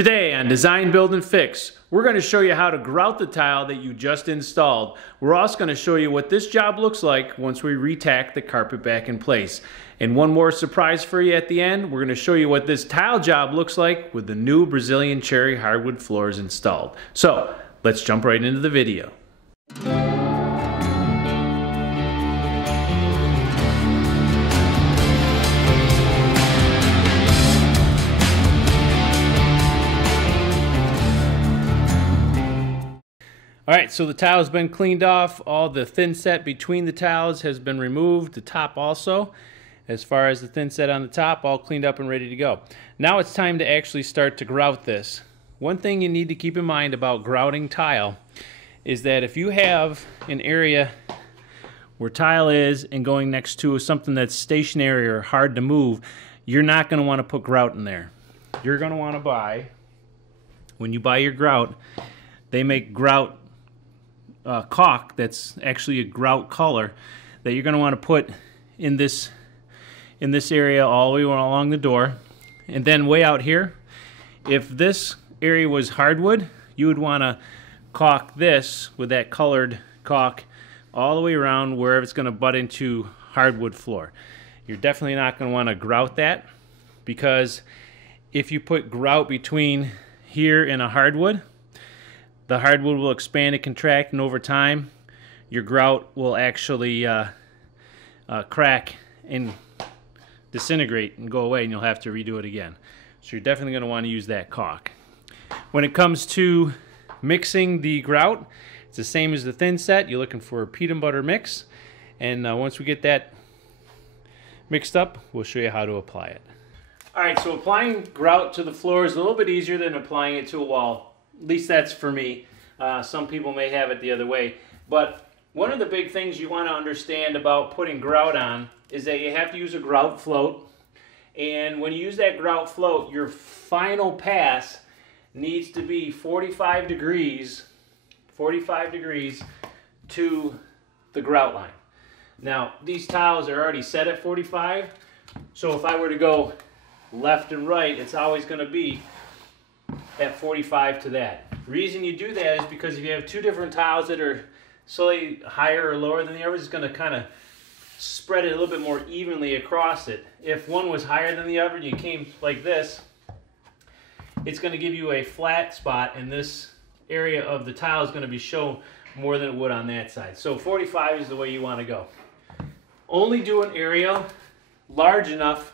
Today on Design, Build, and Fix, we're going to show you how to grout the tile that you just installed. We're also going to show you what this job looks like once we re-tack the carpet back in place. And one more surprise for you at the end, we're going to show you what this tile job looks like with the new Brazilian Cherry Hardwood floors installed. So, let's jump right into the video. Alright, so the tile has been cleaned off, all the thin set between the tiles has been removed, the top also. As far as the thin set on the top, all cleaned up and ready to go. Now it's time to actually start to grout this. One thing you need to keep in mind about grouting tile is that if you have an area where tile is and going next to something that's stationary or hard to move, you're not going to want to put grout in there. You're going to want to buy, when you buy your grout, they make grout caulk that's actually a grout color that you're going to want to put in this area all the way along the door. And then way out here, if this area was hardwood, you would want to caulk this with that colored caulk all the way around wherever it's going to butt into hardwood floor. You're definitely not going to want to grout that, because if you put grout between here and a hardwood, the hardwood will expand and contract, and over time your grout will actually crack and disintegrate and go away, and you'll have to redo it again. So you're definitely going to want to use that caulk. When it comes to mixing the grout, it's the same as the thin set. You're looking for a peanut butter mix, and once we get that mixed up, we'll show you how to apply it. Alright, so applying grout to the floor is a little bit easier than applying it to a wall. At least that's for me. Some people may have it the other way. But one of the big things you want to understand about putting grout on is that you have to use a grout float. And when you use that grout float, your final pass needs to be 45 degrees to the grout line. Now, these tiles are already set at 45, so if I were to go left and right, it's always going to be at 45 to that. The reason you do that is because if you have two different tiles that are slightly higher or lower than the other, it's going to kind of spread it a little bit more evenly across it. If one was higher than the other and you came like this, it's going to give you a flat spot, and this area of the tile is going to be shown more than it would on that side. So 45 is the way you want to go. Only do an area large enough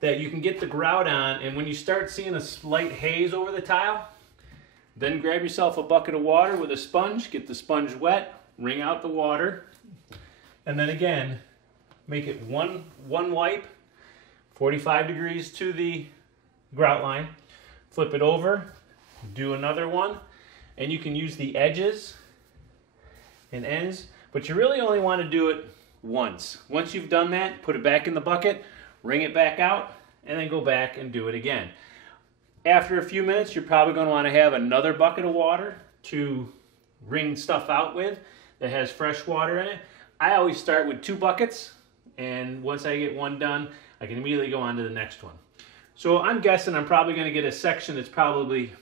that you can get the grout on, and when you start seeing a slight haze over the tile, then grab yourself a bucket of water with a sponge, get the sponge wet, wring out the water, and then again, make it one wipe, 45 degrees to the grout line, flip it over, do another one, and you can use the edges and ends, but you really only want to do it once. Once you've done that, put it back in the bucket, wring it back out, and then go back and do it again. After a few minutes, you're probably going to want to have another bucket of water to wring stuff out with that has fresh water in it. I always start with 2 buckets, and once I get one done, I can immediately go on to the next one. So I'm guessing I'm probably going to get a section that's probably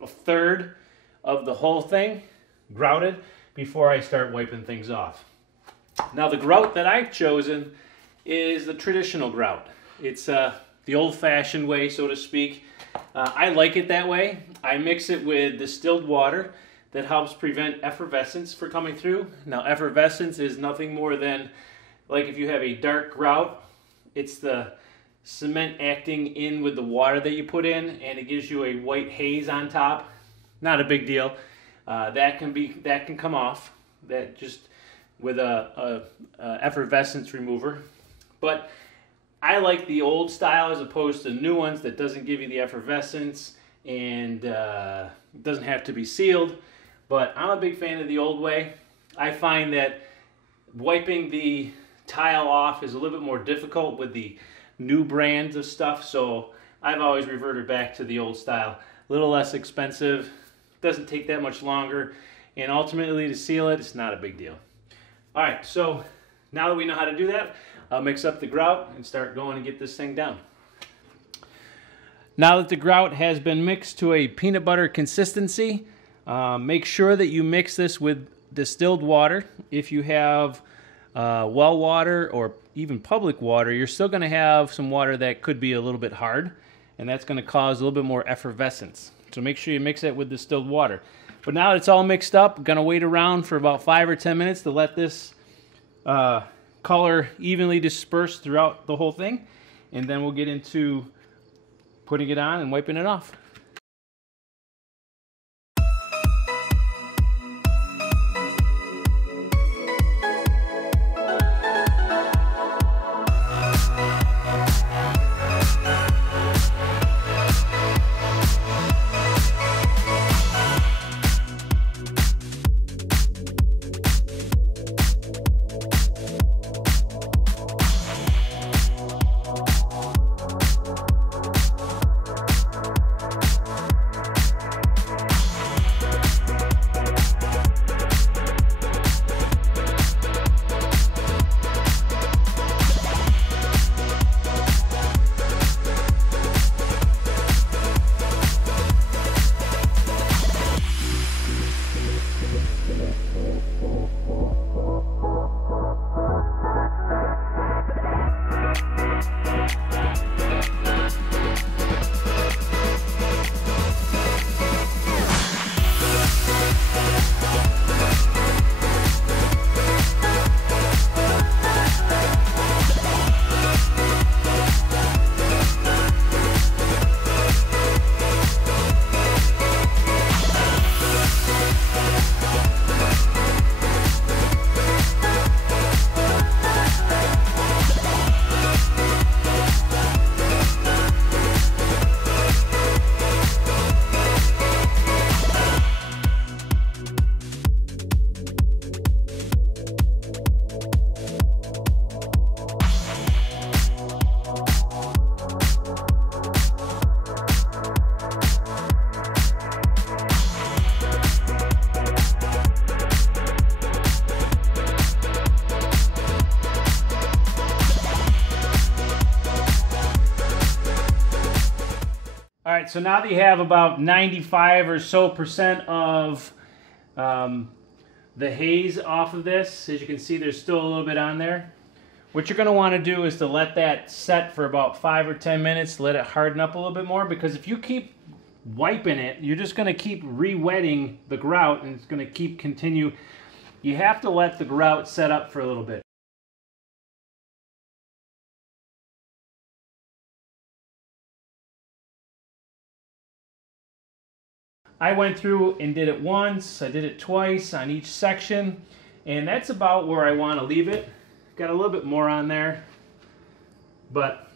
a third of the whole thing grouted before I start wiping things off. Now, the grout that I've chosen is the traditional grout. It's the old-fashioned way, so to speak. I like it that way. I mix it with distilled water that helps prevent effervescence from coming through. Now, effervescence is nothing more than, like if you have a dark grout, it's the cement acting in with the water that you put in, and it gives you a white haze on top. Not a big deal. That can come off. That just with a effervescence remover. But I like the old style as opposed to new ones that doesn't give you the effervescence and doesn't have to be sealed. But I'm a big fan of the old way. I find that wiping the tile off is a little bit more difficult with the new brands of stuff, so I've always reverted back to the old style. A little less expensive, doesn't take that much longer, and ultimately to seal it, it's not a big deal. Alright, so now that we know how to do that, I'll mix up the grout and start going and get this thing down. Now that the grout has been mixed to a peanut butter consistency, make sure that you mix this with distilled water. If you have well water or even public water, you're still going to have some water that could be a little bit hard, and that's going to cause a little bit more effervescence. So make sure you mix it with distilled water. But now that it's all mixed up, I'm going to wait around for about 5 or 10 minutes to let this color evenly disperse throughout the whole thing, and then we'll get into putting it on and wiping it off. Alright, so now that you have about 95% or so of the haze off of this, as you can see there's still a little bit on there. What you're going to want to do is to let that set for about 5 or 10 minutes, let it harden up a little bit more, because if you keep wiping it, you're just going to keep re-wetting the grout and it's going to continue. You have to let the grout set up for a little bit. I went through and did it once, I did it twice on each section, and that's about where I want to leave it. Got a little bit more on there, but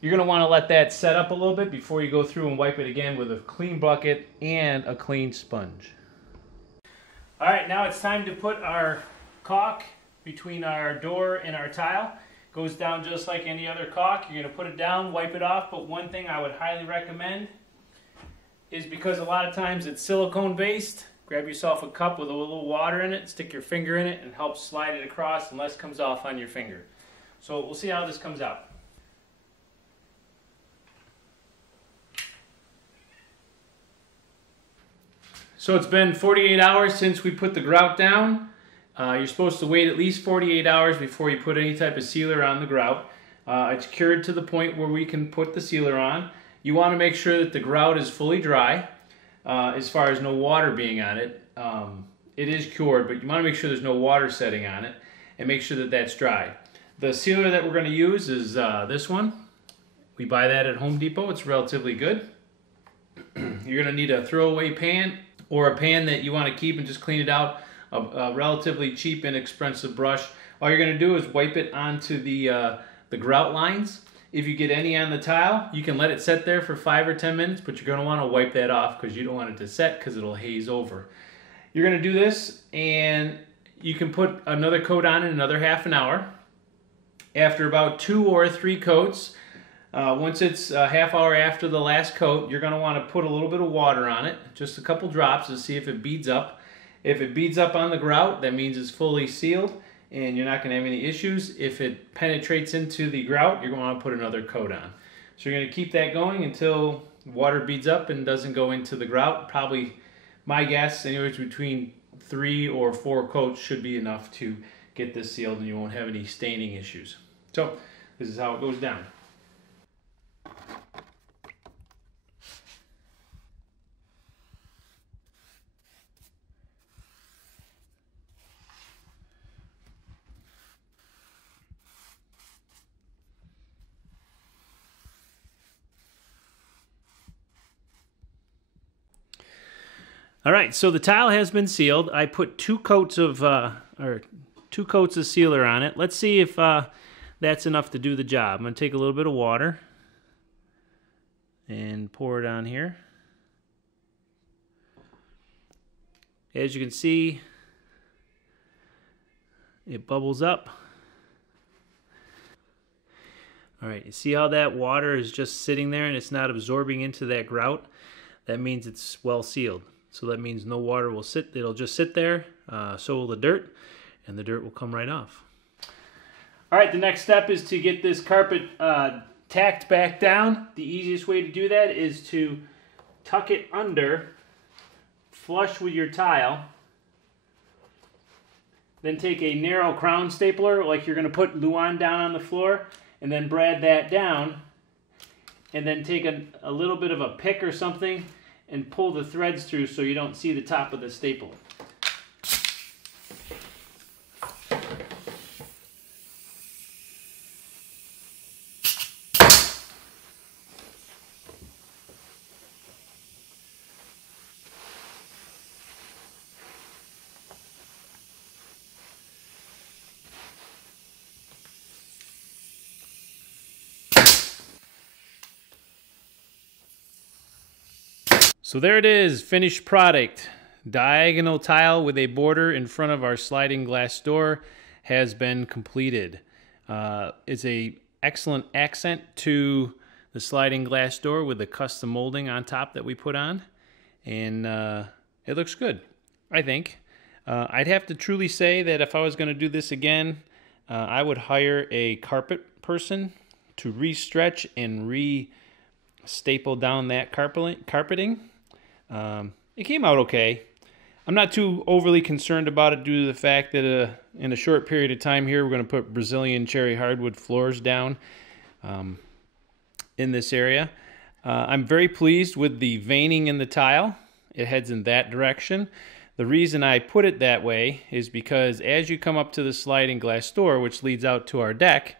you're going to want to let that set up a little bit before you go through and wipe it again with a clean bucket and a clean sponge. Alright, now it's time to put our caulk between our door and our tile. Goes down just like any other caulk. You're going to put it down, wipe it off, but one thing I would highly recommend is, because a lot of times it's silicone based, grab yourself a cup with a little water in it, stick your finger in it, and help slide it across and less comes off on your finger. So we'll see how this comes out. So it's been 48 hours since we put the grout down. You're supposed to wait at least 48 hours before you put any type of sealer on the grout. It's cured to the point where we can put the sealer on. You want to make sure that the grout is fully dry, as far as no water being on it. It is cured, but you want to make sure there's no water setting on it, and make sure that that's dry. The sealer that we're going to use is this one. We buy that at Home Depot. It's relatively good. You're going to need a throwaway pan, or a pan that you want to keep and just clean it out. A relatively cheap, inexpensive brush. All you're going to do is wipe it onto the grout lines. If you get any on the tile, you can let it set there for 5 or 10 minutes, but you're going to want to wipe that off because you don't want it to set, because it'll haze over. You're going to do this, and you can put another coat on in another half an hour. After about 2 or 3 coats, once it's a half hour after the last coat, you're going to want to put a little bit of water on it, just a couple drops, to see if it beads up. If it beads up on the grout, that means it's fully sealed and you're not going to have any issues. If it penetrates into the grout, you're going to want to put another coat on. So you're going to keep that going until water beads up and doesn't go into the grout. Probably, my guess, anywhere between 3 or 4 coats should be enough to get this sealed, and you won't have any staining issues. So this is how it goes down. All right, so the tile has been sealed. I put 2 coats of sealer on it. Let's see if that's enough to do the job. I'm going to take a little bit of water and pour it on here. As you can see, it bubbles up. All right, you see how that water is just sitting there and it's not absorbing into that grout? That means it's well sealed. So that means no water will sit, it'll just sit there, so will the dirt, and the dirt will come right off. All right, the next step is to get this carpet tacked back down. The easiest way to do that is to tuck it under, flush with your tile, then take a narrow crown stapler, like you're going to put Luan down on the floor, and then brad that down, and then take a little bit of a pick or something and pull the threads through so you don't see the top of the staple. So there it is, finished product. Diagonal tile with a border in front of our sliding glass door has been completed. It's an excellent accent to the sliding glass door with the custom molding on top that we put on. And it looks good, I think. I'd have to truly say that if I was going to do this again, I would hire a carpet person to re-stretch and re-staple down that carpeting. It came out okay. I'm not too overly concerned about it due to the fact that in a short period of time here, we're going to put Brazilian Cherry Hardwood floors down in this area. I'm very pleased with the veining in the tile. It heads in that direction. The reason I put it that way is because as you come up to the sliding glass door, which leads out to our deck,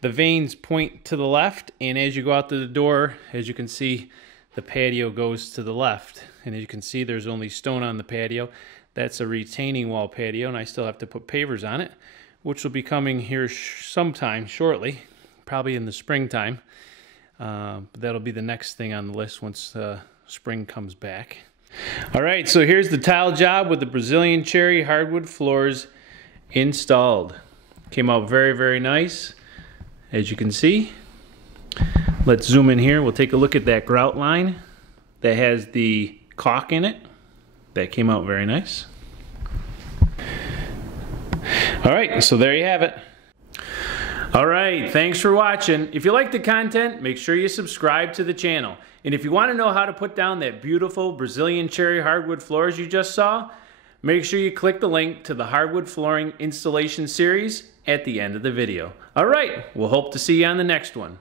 the veins point to the left, and as you go out to the door, as you can see, the patio goes to the left. And as you can see, there's only stone on the patio. That's a retaining wall patio, and I still have to put pavers on it, which will be coming here sometime shortly, probably in the springtime. But that'll be the next thing on the list once spring comes back. All right, so here's the tile job with the Brazilian Cherry Hardwood floors installed. Came out very, very nice, as you can see. Let's zoom in here. We'll take a look at that grout line that has the caulk in it. That came out very nice. All right, so there you have it. All right, thanks for watching. If you like the content, make sure you subscribe to the channel. And if you want to know how to put down that beautiful Brazilian Cherry Hardwood floors you just saw, make sure you click the link to the hardwood flooring installation series at the end of the video. All right, we'll hope to see you on the next one.